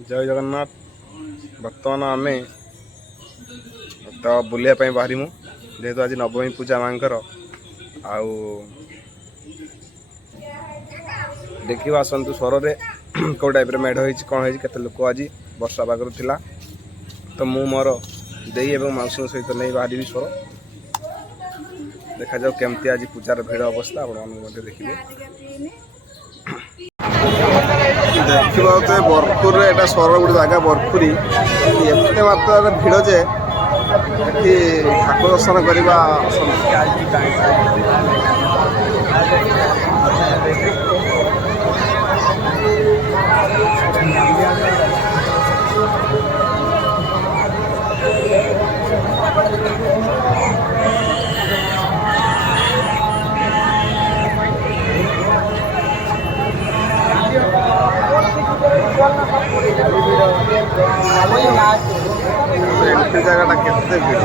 जय जगन्नाथ। बर्तमान आम तो बुलाइपा बाहरीमु जेहेतु आज नवमी पूजा मांकर आउ देखा आसतु स्वर कौ टाइप मेढ़ हो कौन होते लोक आज वर्षा पागर थिला तो मु मोर दे मौसी सहित नहीं बाहरी स्वर देखा जाऊ केमती आज पूजार भिड़ अवस्था आप देखिए देखा तो बरपुर एटा स्वर गोटे जगह बरपुरी एत मात्रा भिड़ जे ठाकुर दर्शन करवा एंट्री जगह केते भिड़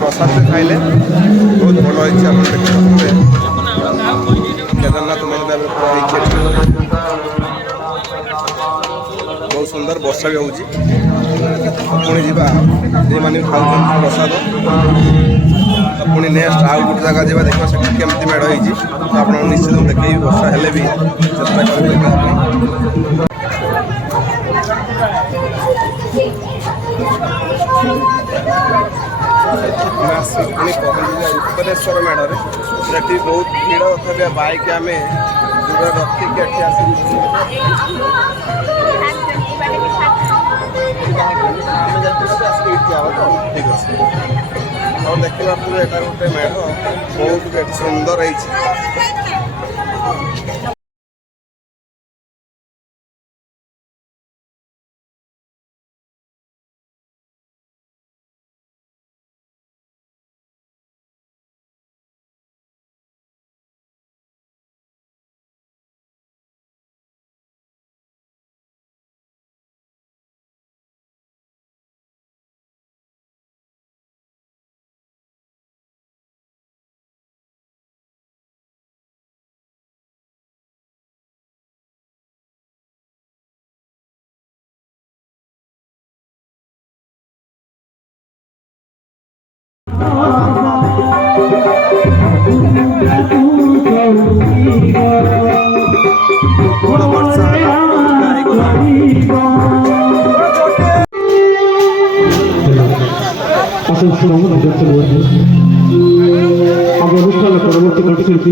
प्रसाद खाइले बहुत भल होती केदारनाथ मंदिर बहुत सुंदर वर्षा भी होची पुणी जा ये खाऊ प्रसाद तो पुणी नेक्स्ट आउ गोटे जगह जा देखा से केमती मेढ़ होती आप निश्चित देखे वर्षा हेले भी चेष्टा कर उत्तरेश्वर मेढ़ से बहुत भीड़ तथा बाइक आम दूर रखिक ठीक अच्छे और देखा गोटे मेढ़ बहुत सुंदर है। ବଡ଼ ବର୍ଷା অনুষ্ঠানের পরবর্তী কণ্ঠশিল্পী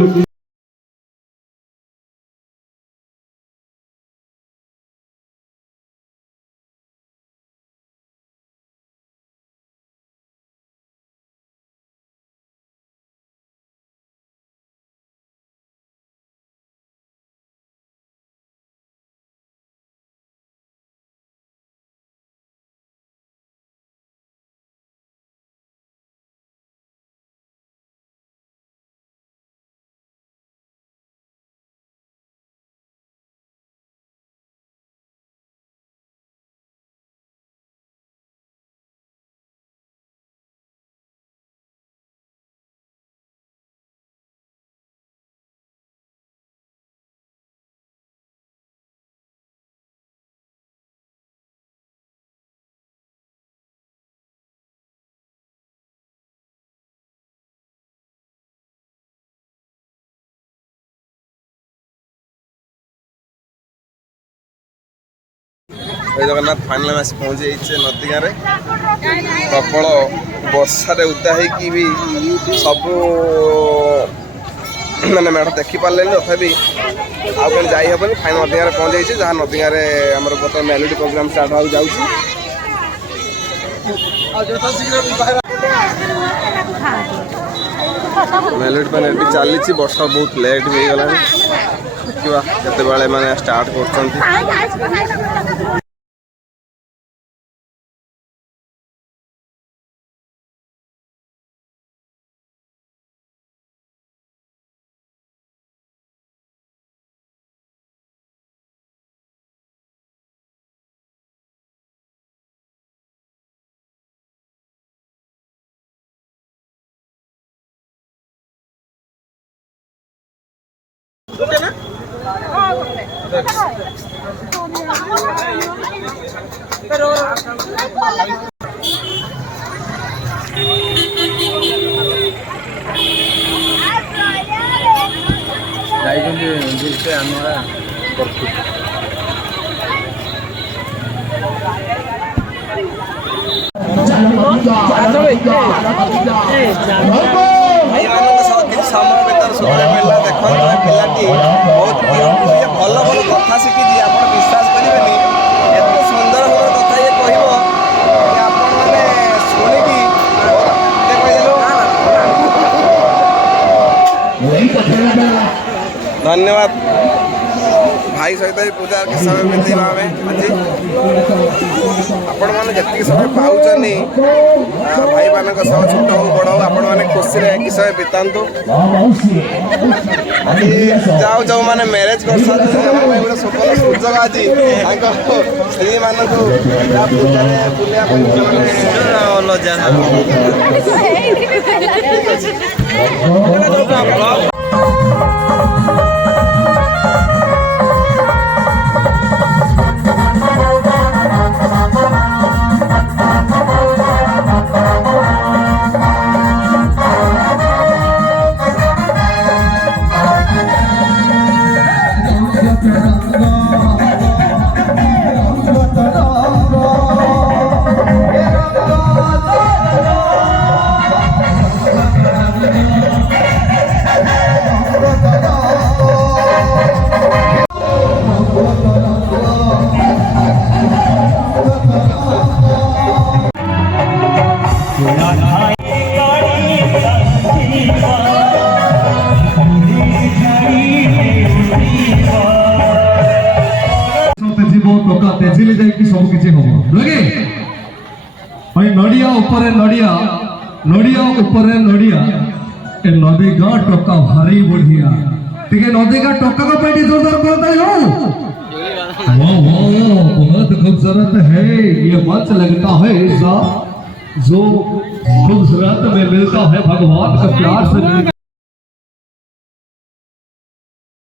ଜଗନ୍ନାଥ ଫାଇନାଲ ଆସି ପହଞ୍ଚି ଯାଇଛି ନଦୀ ଗାଁରେ। ପ୍ରବଳ ବର୍ଷାରେ ଓଦା ହେଇକି ବି ସବୁ ମାନେ ମେଢ଼ ଦେଖିପାରିଲେନି, ତଥାପି ଆଉ କ'ଣ ଯାଇ ହେବନି। ଫାଇନାଲ ନଦୀ ଗାଁରେ ପହଞ୍ଚି ଯାଇଛି, ଯାହା ନଦୀ ଗାଁରେ ଆମର ବର୍ତ୍ତମାନ ମେଲୋଡି ପ୍ରୋଗ୍ରାମ ଷ୍ଟାର୍ଟ ହେବାକୁ ଯାଉଛି। ମେଲୋଡି ପାଇଁ ଏଠି ଚାଲିଛି, ବର୍ଷା ବହୁତ ଲେଟ୍ ହେଇଗଲାଣି। ଦେଖିବା କେତେବେଳେ ମାନେ ଷ୍ଟାର୍ଟ କରୁଛନ୍ତି। ଭାଇମାନଙ୍କ ସହ କିଛି ସମୟ ଭିତରେ ସୁନ୍ଦର ପିଲା ଦେଖନ୍ତୁ, ଏ ପିଲାଟି ବହୁତ ଭଲ ଭଲ କଥା ଶିଖିଛି। ଆପଣ ବିଶ୍ୱାସ କରିବେନି, ଏତେ ସୁନ୍ଦର ସୁନ୍ଦର କଥା ଇଏ କହିବ କି ଆପଣମାନେ ଶୁଣିକି ଧନ୍ୟବାଦ। ଭାଇ ସହିତ ବି ପୂଜା କିଛି ସମୟ ବିତେଇବା ଆମେ ଆଜି। ଆପଣମାନେ ଯେତିକି ସମୟ ପାଉଛନ୍ତି ଭାଇମାନଙ୍କ ସହ, ଛୋଟ ହଉ ବଡ଼ ହଉ, ଆପଣମାନେ ଖୁସିରେ କିଛି ସମୟ ବିତାନ୍ତୁ। ଆଜି ଯେଉଁମାନେ ମ୍ୟାରେଜ୍ କରିସାରିଛନ୍ତି, ଆମ ପାଇଁ ଗୋଟେ ସୁବର୍ଣ୍ଣ ସୁଯୋଗ ଆଜି ତାଙ୍କ ସ୍ତ୍ରୀମାନଙ୍କୁ ପୂଜାରେ ବୁଲିବା ପାଇଁ तेजिले जाइए सब किसी हम लगे नड़िया ऊपर नड़िया नड़िया ऊपर नड़िया ए नदी का टोका भारी बढ़िया ठीक है। नदी का टोका का पेटी जोरदार बोलता हो। वाह वाह बहुत खूबसूरत है ये मंच लगता है ऐसा जो खूबसूरत में मिलता है भगवान का प्यार से।